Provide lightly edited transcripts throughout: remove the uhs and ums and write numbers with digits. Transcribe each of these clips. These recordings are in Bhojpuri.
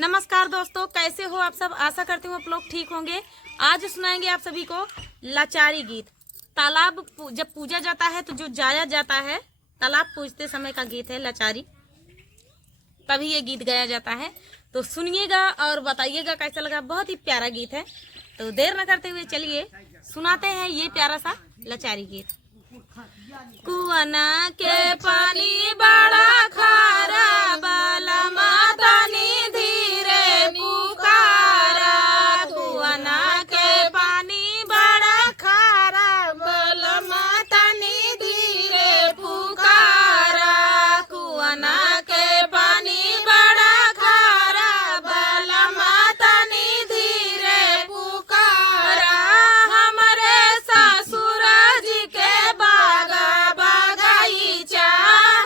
नमस्कार दोस्तों, कैसे हो आप सब। आशा करती हूँ आप लोग ठीक होंगे। आज सुनाएंगे आप सभी को लाचारी गीत। तालाब जब पूजा जाता है तो जो जाया जाता है, तालाब पूजते समय का गीत है लाचारी, तभी ये गीत गाया जाता है। तो सुनिएगा और बताइएगा कैसा लगा। बहुत ही प्यारा गीत है। तो देर न करते हुए चलिए सुनाते हैं ये प्यारा सा लाचारी गीत। कुआना के पानी बड़ा खारा, बाला माता नी धीरे पुकारा। कुआना के पानी बड़ा खारा, बाला माता नी धीरे पुकारा। कुआना के पानी बड़ा खारा, बाला माता नी धीरे पुकारा। हमारे ससुर जी के बागा बगीचा,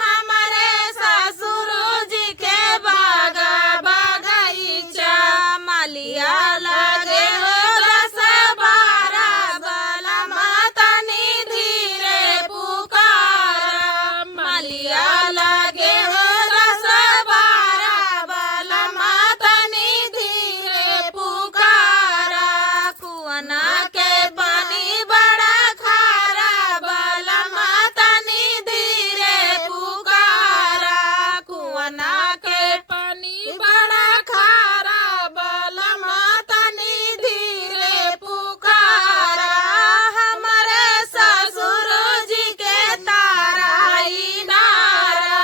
हमारे ससुर जी के बागा बगीचा। मालिया लगे हो 10-12, बाला माता नी धीरे पुकारा। मालिया लगे हो 10-12, बाला माता नी धीरे पुकारा। कुआना के पानी बड़ा खारा, बाला माता नी धीरे पुकारा। कुआना के पानी बड़ा खारा, बाला माता नी धीरे पुकारा। हमारे ससुर जी के ताराई नारा,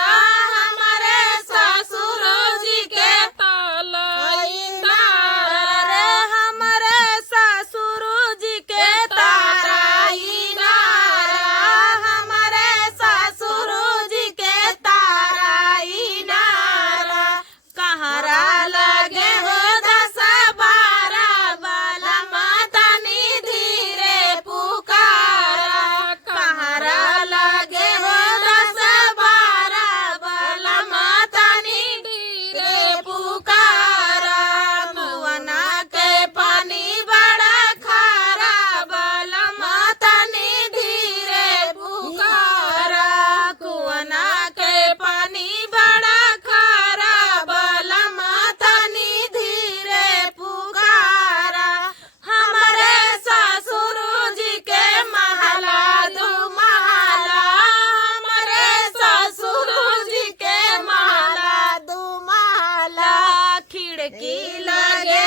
हमारे ससुर जी के तालाई नारा। हमारे ससुर जी के ताराई नारा, हमारे ससुर जी के ताराई नारा। कहारा लगे हो 10-12, बाला माता नी धीरे पुकारा। कहारा लगे हो 10-12, बाला माता नी धीरे पुकारा। कुआना के पानी बड़ा खारा, बाला माता नी धीरे पुकारा। कुआना के पानी बड़ा खारा, बाला माता नी धीरे पुकारा। हमारे ससुर जी के महला दुमाला, हमारे ससुर जी के महला दुमाला। खिड़की लगे